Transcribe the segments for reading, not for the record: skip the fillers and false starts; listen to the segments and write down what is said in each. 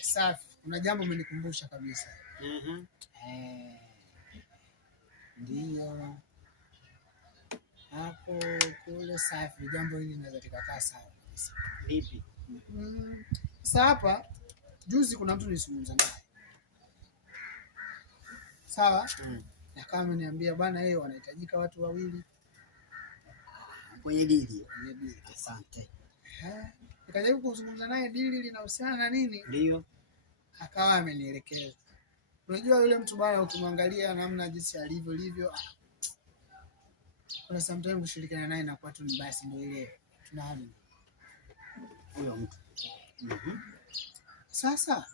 Safi. Kuna jambo umenikumbusha kabisa. Ndio. Hapo kule safi. Jambo hili linaweza likakaa sawa kabisa. Vipi? Sasa hapa juzi kuna mtu nisungumza naye. Sawa? Na kama ameniambia bwana yeye wanahitajika watu wawili kwenye dili. Asante. Nikajaribu kuzungumza naye dili linahusiana na nini? Ndio. Akawa amenielekeza. Unajua yule mtu bwana ukimwangalia namna jinsi alivyo kuna sometimes kushirikiana naye na kwa tu ni basi ndio ile tunahali. Huyo mtu. Sasa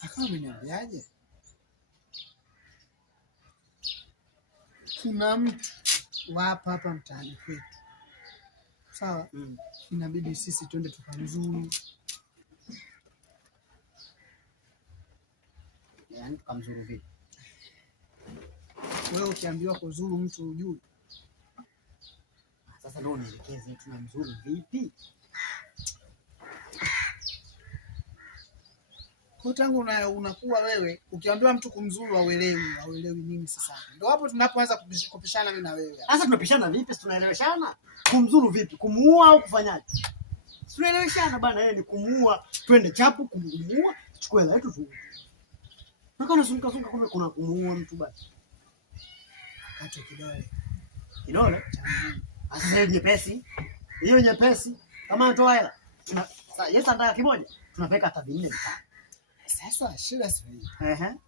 akawa ameniambiaje? Kuna mtu hapa mtaani kwetu. Sawa? Inabidi sisi twende tukamzuru. Yaani tukamzuru vipi? Wewe ukiambiwa kuzuru mtu ujue. Sasa ndio nielekeze tunamzuru vipi? Kwa tangu unakuwa wewe ukiambiwa mtu kumzuru hauelewi nini sasa. Ndio hapo tunapoanza kupishana mimi na wewe. Sasa tunapishana vipi? Tunaeleweshana? Kumzuru vipi? Kumuua au kufanyaje? Tunaeleweshana bana, yeye ni kumuua, twende chapu kumuua, chukua hela yetu tu. Nakana sunga kuna kumuua mtu basi. Akate kidole. Kidole? Sasa nyepesi. Hiyo nyepesi. Kama anatoa hela. Sasa yeye anataka kimoja, tunapeka hata 4 5. Sasa shida sio hiyo.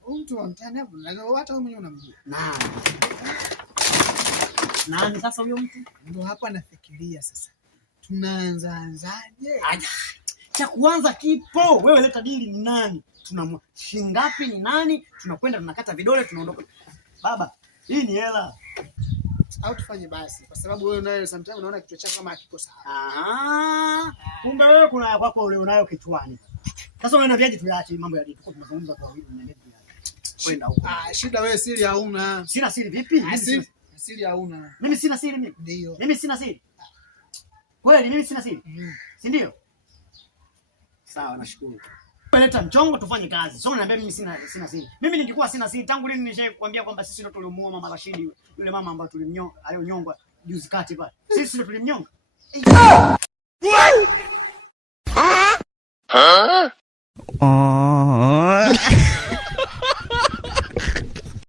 Mtu wa mtaani hapo na hata wewe mwenyewe unamjua. Nani sasa huyo mtu? Ndio hapa nafikiria sasa. Tunaanzaje? Cha kuanza kipo. Wewe leta dili ni nani? Tunamwa shingapi ni nani? Tunakwenda tunakata vidole tunaondoka. Baba, hii ni hela. Au tufanye basi kwa sababu wewe nayo sometimes unaona kichwa chako kama hakiko sawa. Kumbe wewe kuna ya kwako ule unayo kichwani. Sasa unaenda viaje tuache mambo ya dili. Tuko tunazungumza kwa hiyo na kwenda huko. Shida wewe siri hauna. Sina siri vipi? Siri hauna. Mimi sina siri mimi. Ndio. Mimi sina siri. Kweli mimi sina siri. Si ndio? Sawa, nashukuru. Leta mchongo tufanye kazi. Sio unaniambia mimi sina siri. Mimi ningekuwa sina siri tangu lini nishakwambia kwamba sisi ndio tulimuua mama Rashidi yule mama ambaye alionyongwa juzi kati pale. Sisi ndio tulimnyonga. Huh?